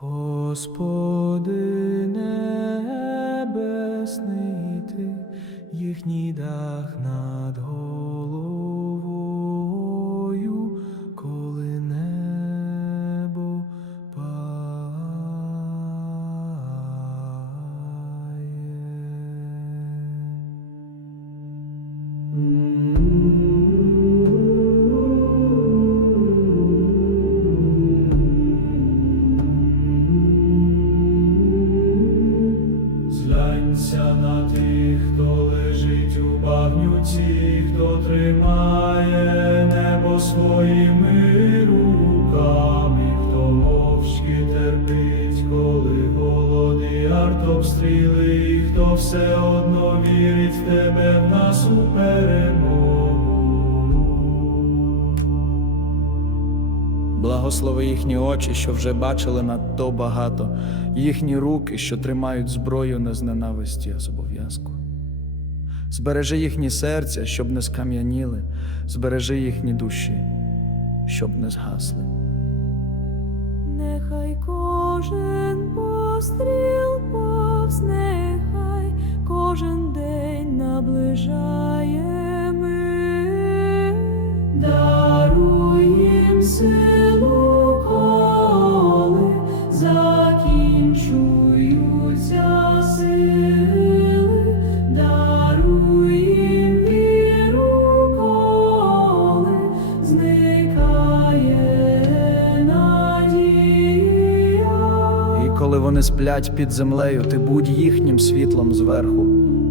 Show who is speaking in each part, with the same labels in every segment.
Speaker 1: Господи своїми руками, хто мовчки терпить, коли голод і артобстріли, і хто все одно вірить в тебе в нас у перемогу.
Speaker 2: Благослови їхні очі, що вже бачили надто багато, їхні руки, що тримають зброю не з ненависті, а з. Збережи їхні серця, щоб не скам'яніли, збережи їхні душі, щоб не згасли.
Speaker 3: Нехай кожен постріл повз, нехай кожен день наближає
Speaker 2: сплять під землею, ти будь їхнім світлом зверху.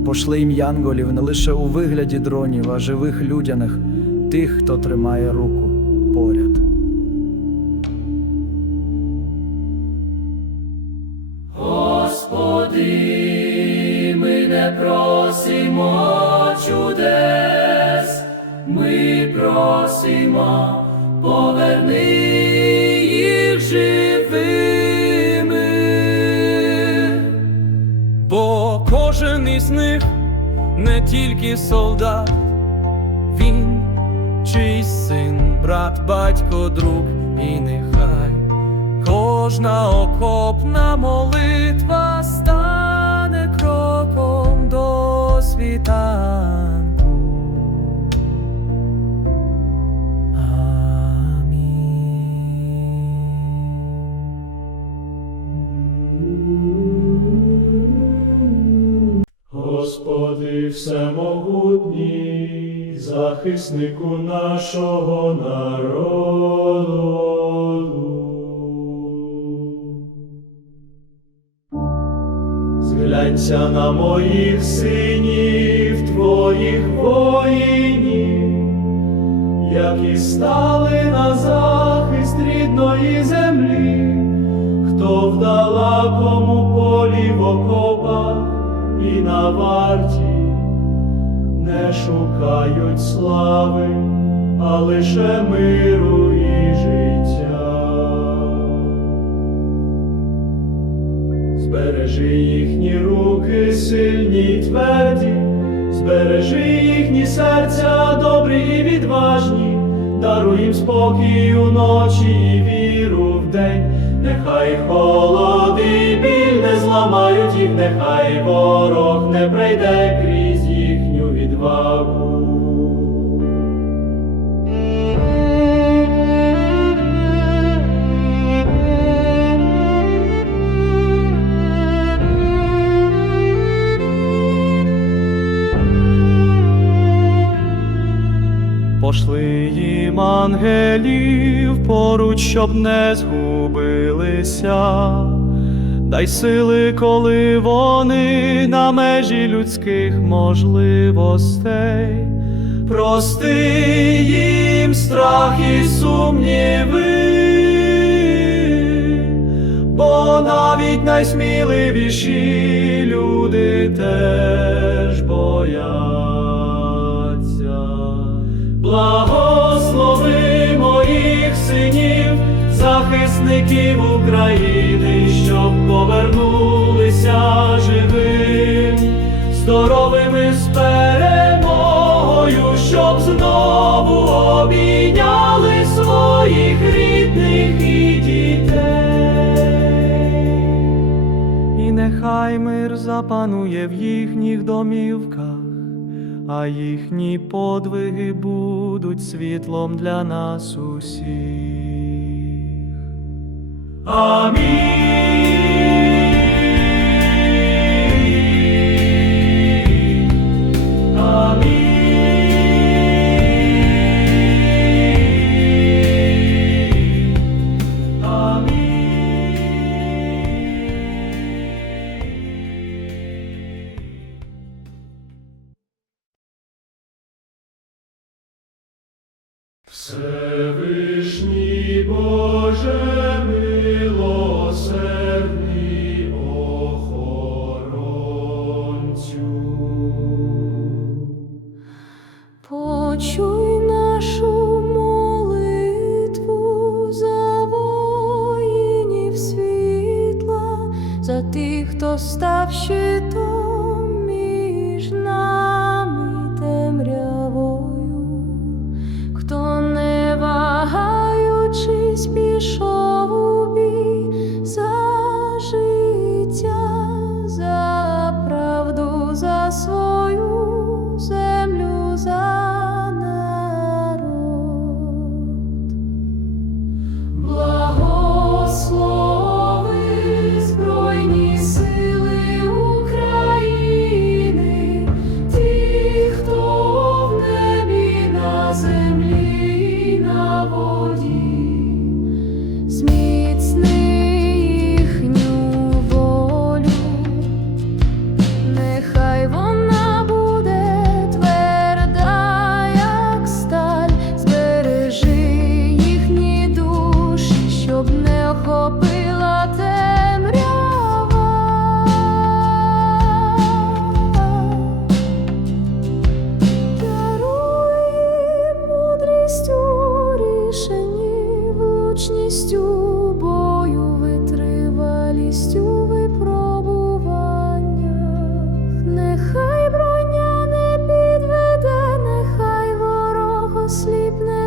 Speaker 2: Пошли їм янголів не лише у вигляді дронів, а живих людяних, тих, хто тримає руку поряд.
Speaker 3: Господи, ми не просимо чудес, ми просимо, поверни
Speaker 1: не тільки солдат, він чийсь син, брат, батько, друг, і нехай кожна окопна молитва стане
Speaker 4: всемогутній, захиснику нашого народу. Зглянься на моїх синів, твоїх воїнів, які стали на захист рідної землі, хто в далекому полі в окопах і на варті не шукають слави, а лише миру і життя. Збережи їхні руки сильні й тверді, збережи їхні серця добрі і відважні, даруй їм спокій уночі і віру вдень, нехай холод і біль не зламають їх, нехай ворог поруч, щоб не згубилися. Дай сили, коли вони на межі людських можливостей. Прости їм страх і сумніви, бо навіть найсміливіші люди теж бояться. Благослови своїх синів, захисників України, щоб повернулися живим, здоровими з перемогою, щоб знову обійняли своїх рідних і дітей, і нехай мир запанує в їхніх домівках а їхні подвиги будуть світлом для нас усіх. Амінь. Всевишній Боже милосердний охоронцю.
Speaker 3: Почув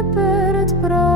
Speaker 3: перед правом.